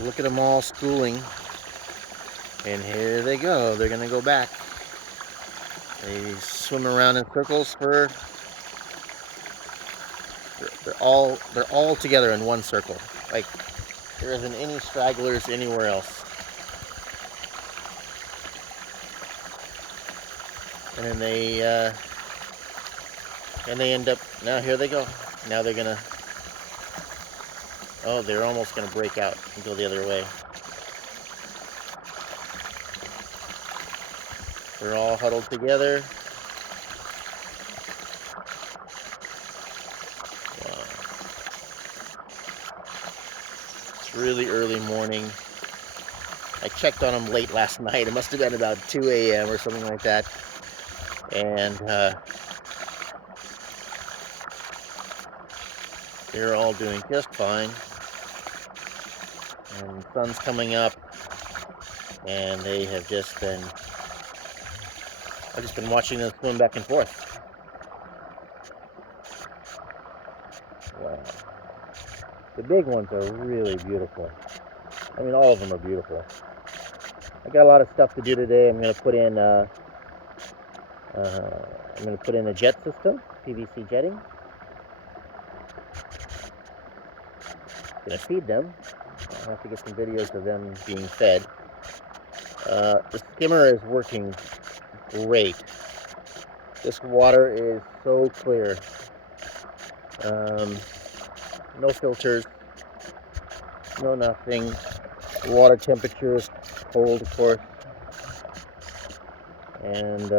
Look at them all schooling. And here they go. They're gonna go back. They swim around in circles for. They're all together in one circle. Like there isn't any stragglers anywhere else. And then they end up. Now here they go. Now they're gonna. Oh, they're almost gonna break out and go the other way. They're all huddled together. Wow. It's really early morning. I checked on them late last night. It must have been about 2 a.m. or something like that. And they're all doing just fine. And the sun's coming up. And they have just been. I've just been watching them swim back and forth. Wow. The big ones are really beautiful. I mean, all of them are beautiful. I got a lot of stuff to do today. I'm going to put in a jet system, PVC jetting. I'm going to feed them. I'll have to get some videos of them being fed. The skimmer is working great. This water is so clear. No filters, no nothing. The water temperature is cold, of course. And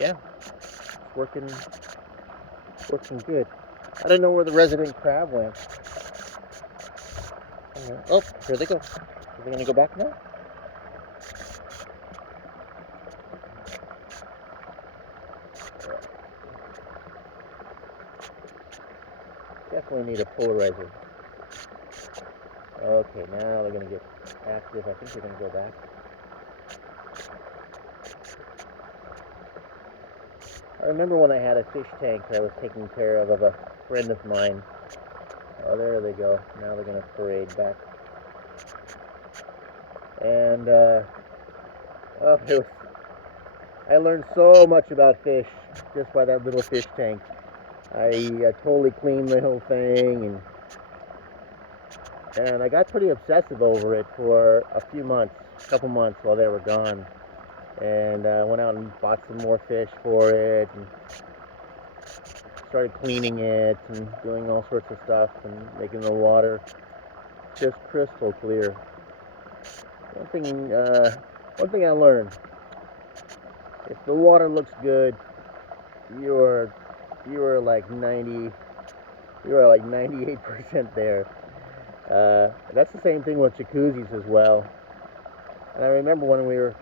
yeah, it's working good. I don't know where the resident crab went. Oh, here they go. Are they gonna go back now? Definitely need a polarizer. Okay, now they're gonna get active. I think they're gonna go back. I remember when I had a fish tank that I was taking care of a friend of mine. Oh, there they go. Now they're gonna parade back. And I learned so much about fish just by that little fish tank. I totally cleaned the whole thing, and I got pretty obsessive over it for a couple months while they were gone. And went out and bought some more fish for it, and started cleaning it and doing all sorts of stuff and making the water just crystal clear. One thing I learned: if the water looks good, you are like 98% there. That's the same thing with jacuzzis as well. And I remember when we were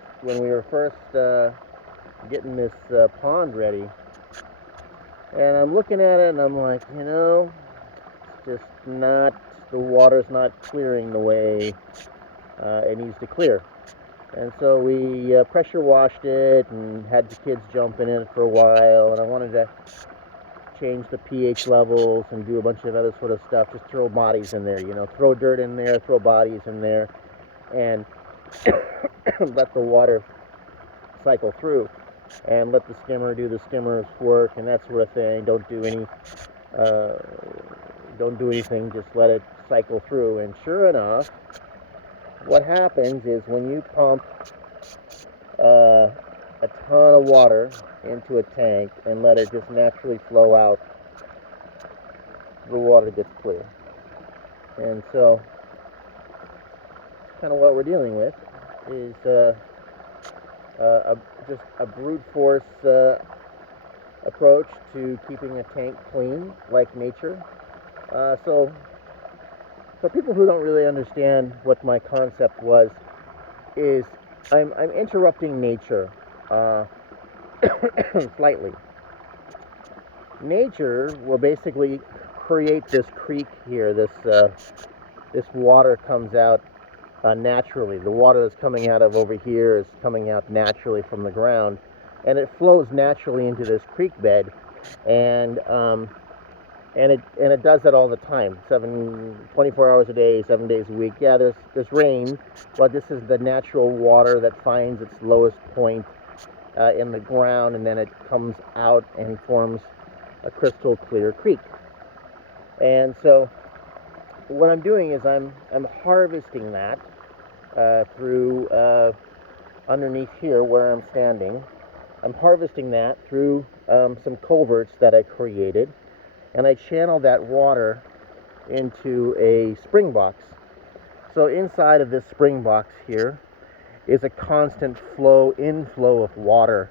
first getting this pond ready, and I'm looking at it and I'm like, it's just not, the water's not clearing the way it needs to clear. And so we pressure washed it and had the kids jump in it for a while, and I wanted to change the pH levels and do a bunch of other sort of stuff. Just throw bodies in there, throw dirt in there, throw bodies in there, and let the water cycle through, and let the skimmer do the skimmer's work and that sort of thing. Don't do anything, just let it cycle through. And sure enough, what happens is when you pump a ton of water into a tank and let it just naturally flow out, the water gets clear. And so kind of what we're dealing with is just a brute force approach to keeping a tank clean, like nature. So for people who don't really understand what my concept was, is I'm interrupting nature slightly. Nature will basically create this creek here. This water comes out naturally. The water that's coming out of over here is coming out naturally from the ground, and it flows naturally into this creek bed. And and it does that all the time, 24 hours a day, 7 days a week. Yeah, there's rain, but this is the natural water that finds its lowest point in the ground, and then it comes out and forms a crystal clear creek. And so what I'm doing is I'm harvesting that through underneath here where I'm standing. I'm harvesting that through some culverts that I created, and I channel that water into a spring box. So inside of this spring box here is a constant inflow of water,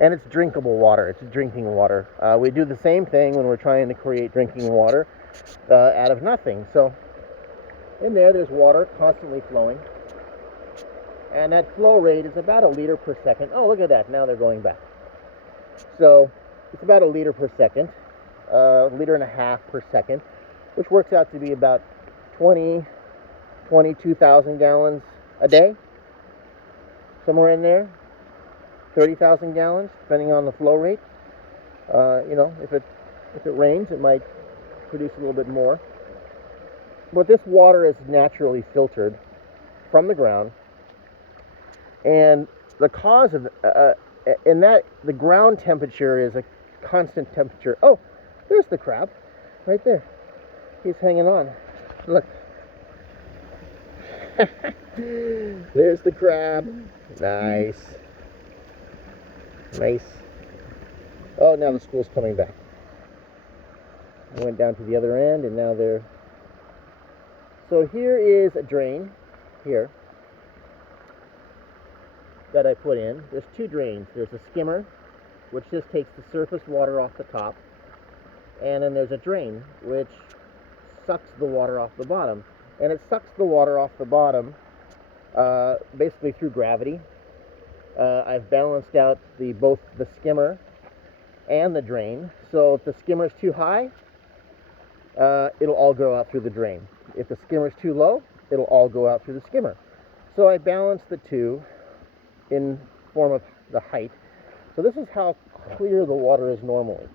and it's drinkable water. It's drinking water. We do the same thing when we're trying to create drinking water out of nothing. So in there's water constantly flowing, and that flow rate is about 1 liter per second. Oh, look at that, now they're going back. So it's about 1 liter per second, 1.5 liters per second, which works out to be about 22,000 gallons a day, somewhere in there, 30,000 gallons, depending on the flow rate. If it rains, it might produce a little bit more. But this water is naturally filtered from the ground, and the cause of the ground temperature is a constant temperature. Oh, there's the crab, right there. He's hanging on. Look. There's the crab. Nice. Nice. Oh, now the school's coming back. I went down to the other end, and now they're... So here is a drain, here, that I put in. There's 2 drains. There's a skimmer, which just takes the surface water off the top, and then there's a drain, which sucks the water off the bottom. And it sucks the water off the bottom basically through gravity. I've balanced out both the skimmer and the drain. So if the skimmer's too high, it'll all go out through the drain. If the skimmer's too low, it'll all go out through the skimmer. So I balance the two in form of the height. So this is how clear the water is normally.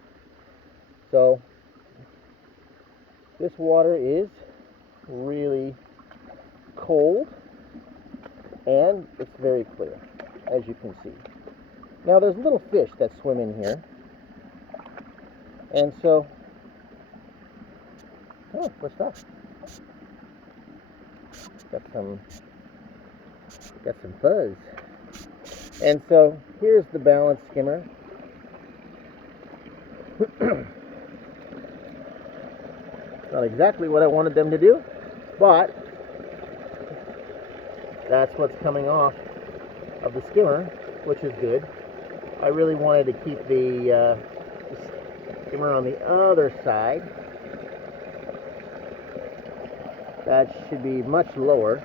So this water is really cold, and it's very clear, as you can see. Now there's little fish that swim in here, and so, oh, what's that? Got some fuzz. And so here's the balanced skimmer. Not exactly what I wanted them to do, but that's what's coming off of the skimmer, which is good. I really wanted to keep the skimmer on the other side. That should be much lower.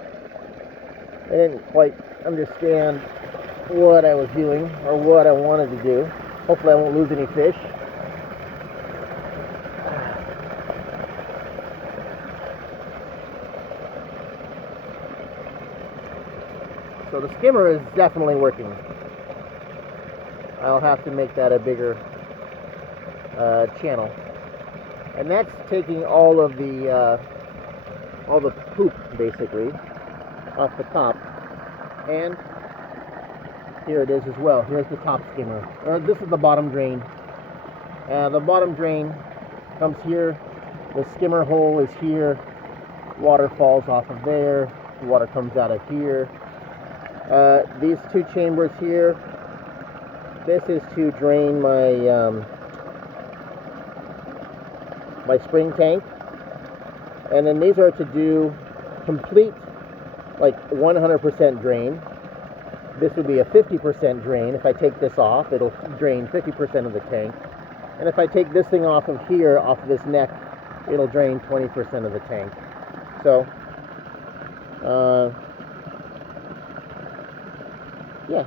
I didn't quite understand what I was doing or what I wanted to do. Hopefully I won't lose any fish. So the skimmer is definitely working. I'll have to make that a bigger channel. And that's taking all of the poop, basically, off the top. And here it is as well. Here's the top skimmer. This is the bottom drain. The bottom drain comes here. The skimmer hole is here. Water falls off of there. The water comes out of here. These two chambers here, this is to drain my my spring tank, and then these are to do complete, like 100% drain. This would be a 50% drain. If I take this off, it'll drain 50% of the tank, and if I take this thing off of here, off of this neck, it'll drain 20% of the tank. So yeah.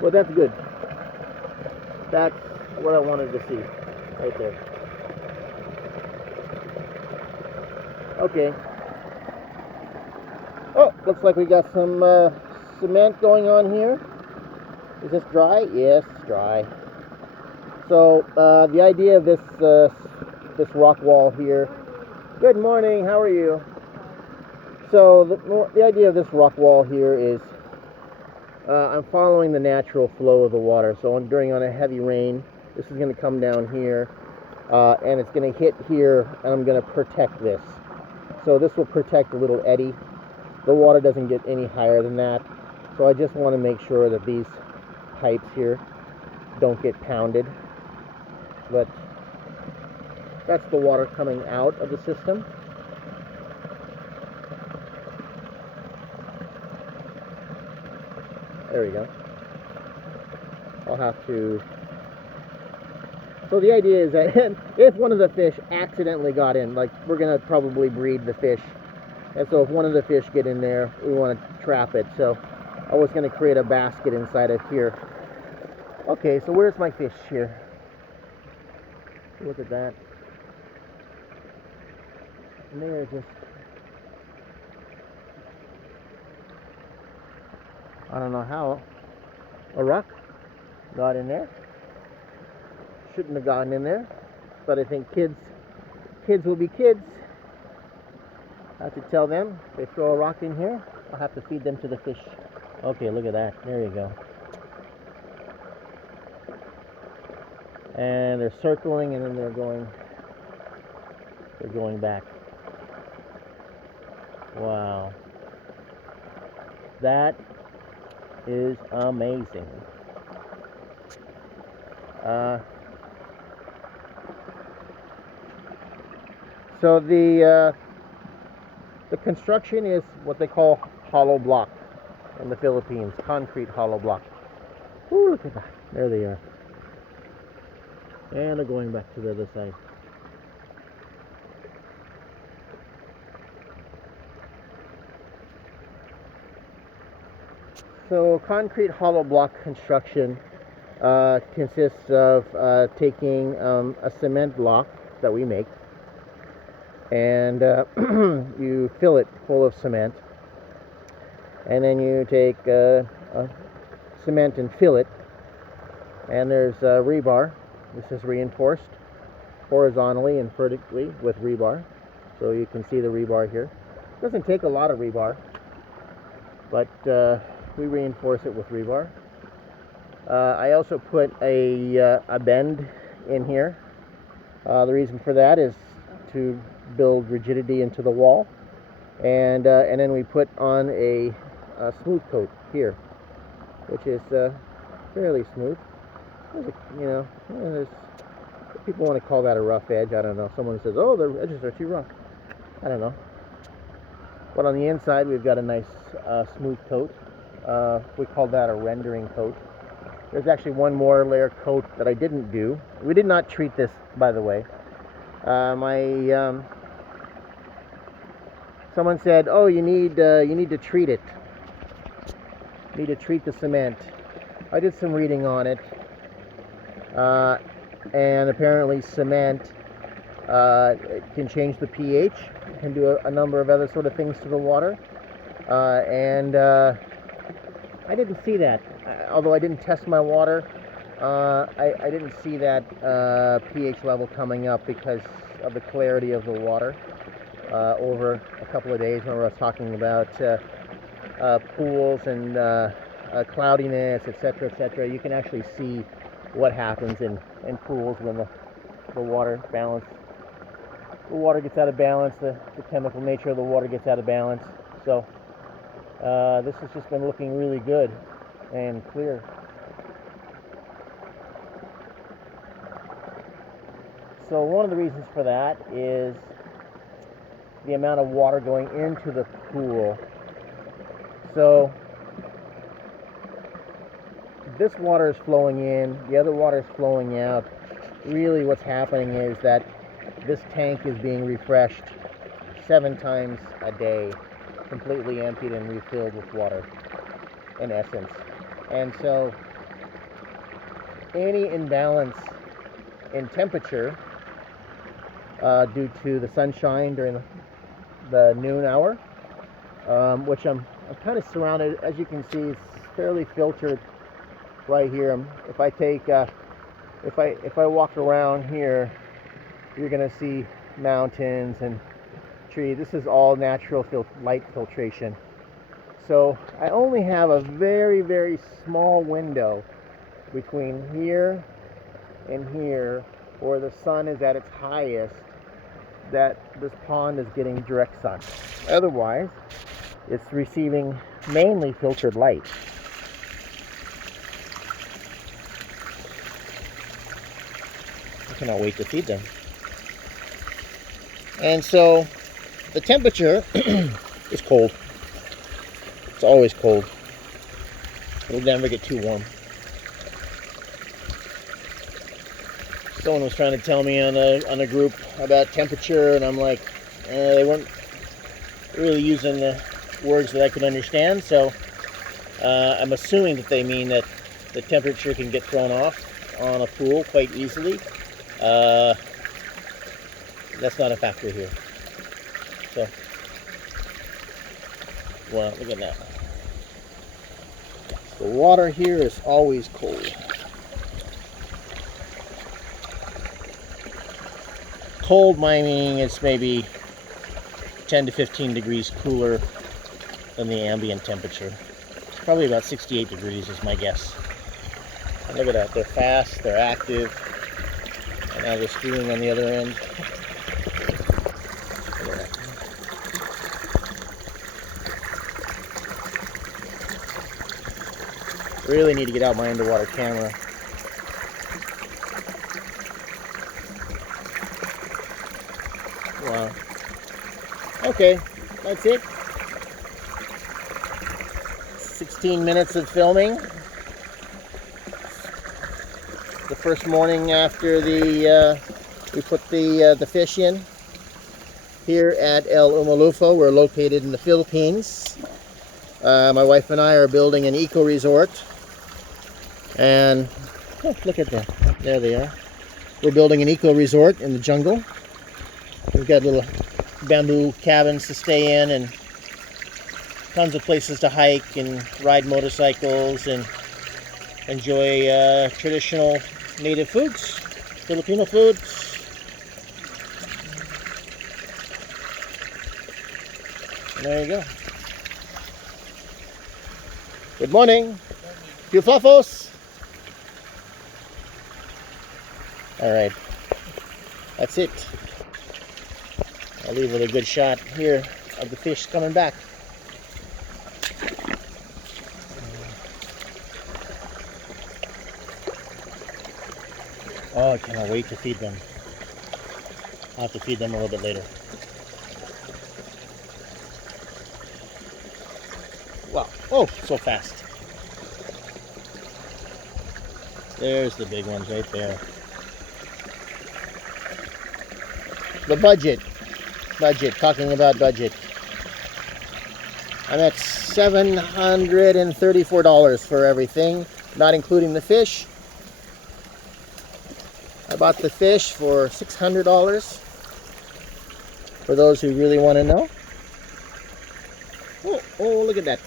Well, that's good. That's what I wanted to see right there. Okay. Oh, looks like we got some cement going on here. Is this dry? Yes, it's dry. So the idea of this rock wall here. Good morning. How are you? So the idea of this rock wall here is I'm following the natural flow of the water. So during a heavy rain, this is going to come down here, and it's going to hit here, and I'm going to protect this. So this will protect the little eddy. The water doesn't get any higher than that. So I just want to make sure that these pipes here don't get pounded. But that's the water coming out of the system. There we go. I'll have to... So the idea is that if one of the fish accidentally got in, like we're going to probably breed the fish, and so if one of the fish get in there, we want to trap it. So I was going to create a basket inside of here. Okay, so where's my fish here? Look at that. And they are just... I don't know how a rock got in there. Shouldn't have gotten in there, but I think kids will be kids. I have to tell them if they throw a rock in here, I'll have to feed them to the fish. Okay, look at that. There you go. And they're circling, and then they're going back. Wow, that is amazing. So the construction is what they call hollow block in the Philippines, concrete hollow block. Ooh, look at that. There they are. And they're going back to the other side. So concrete hollow block construction consists of taking a cement block that we make, and you fill it full of cement, and then you take cement and fill it, and there's rebar. This is reinforced horizontally and vertically with rebar, so you can see the rebar here. It doesn't take a lot of rebar, but we reinforce it with rebar. I also put a bend in here. The reason for that is to build rigidity into the wall, and then we put on a smooth coat here, which is fairly smooth. There's people want to call that a rough edge. I don't know. Someone says, "Oh, the edges are too rough." I don't know. But on the inside, we've got a nice smooth coat. We call that a rendering coat. There's actually one more layer coat that I didn't do. We did not treat this, by the way. Someone said, "Oh, you need to treat it. You need to treat the cement." I did some reading on it, and apparently cement can change the pH, can do a number of other sort of things to the water, and I didn't see that. Although I didn't test my water, I didn't see that pH level coming up because of the clarity of the water over a couple of days when I was talking about pools and cloudiness, etc., etc. You can actually see what happens in pools when the water gets out of balance, the chemical nature of the water gets out of balance. So this has just been looking really good and clear. So one of the reasons for that is the amount of water going into the pool. So this water is flowing in, the other water is flowing out. Really what's happening is that this tank is being refreshed 7 times a day, completely emptied and refilled with water, in essence. And so any imbalance in temperature due to the sunshine during the noon hour, which I'm kind of surrounded, as you can see, it's fairly filtered right here. If I take, if I walk around here, you're gonna see mountains and trees. This is all natural light filtration. So I only have a very, very small window between here and here, where the sun is at its highest, that this pond is getting direct sun. Otherwise, it's receiving mainly filtered light. I cannot wait to feed them. And so the temperature is cold. It's always cold. It'll never get too warm. Someone was trying to tell me on a group about temperature, and I'm like, they weren't really using the words that I could understand. So I'm assuming that they mean that the temperature can get thrown off on a pool quite easily. That's not a factor here. So, well, look at that. The water here is always cold. Cold meaning it's maybe 10 to 15 degrees cooler than the ambient temperature. Probably about 68 degrees is my guess. And look at that, they're fast, they're active. And now they're spewing on the other end. Look at that. Really need to get out my underwater camera. Wow. Okay, that's it. 16 minutes of filming. The first morning after we put the fish in. Here at El Umalufo, we're located in the Philippines. My wife and I are building an eco resort. And oh, look at that. There they are. We're building an eco resort in the jungle. We've got little bamboo cabins to stay in and tons of places to hike and ride motorcycles and enjoy traditional native foods, Filipino foods. And there you go. Good morning. You fluffos? All right. That's it. I'll leave with a good shot here of the fish coming back. Oh, I cannot wait to feed them. I'll have to feed them a little bit later. Wow. Oh, so fast. There's the big ones right there. The budget. Talking about budget. I'm at $734 for everything, not including the fish. I bought the fish for $600. For those who really want to know. Oh, look at that.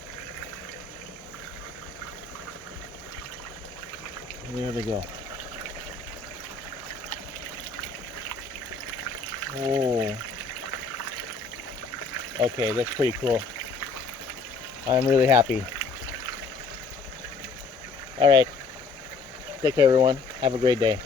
There they go. Oh. Okay, that's pretty cool. I'm really happy. All right. Take care, everyone. Have a great day.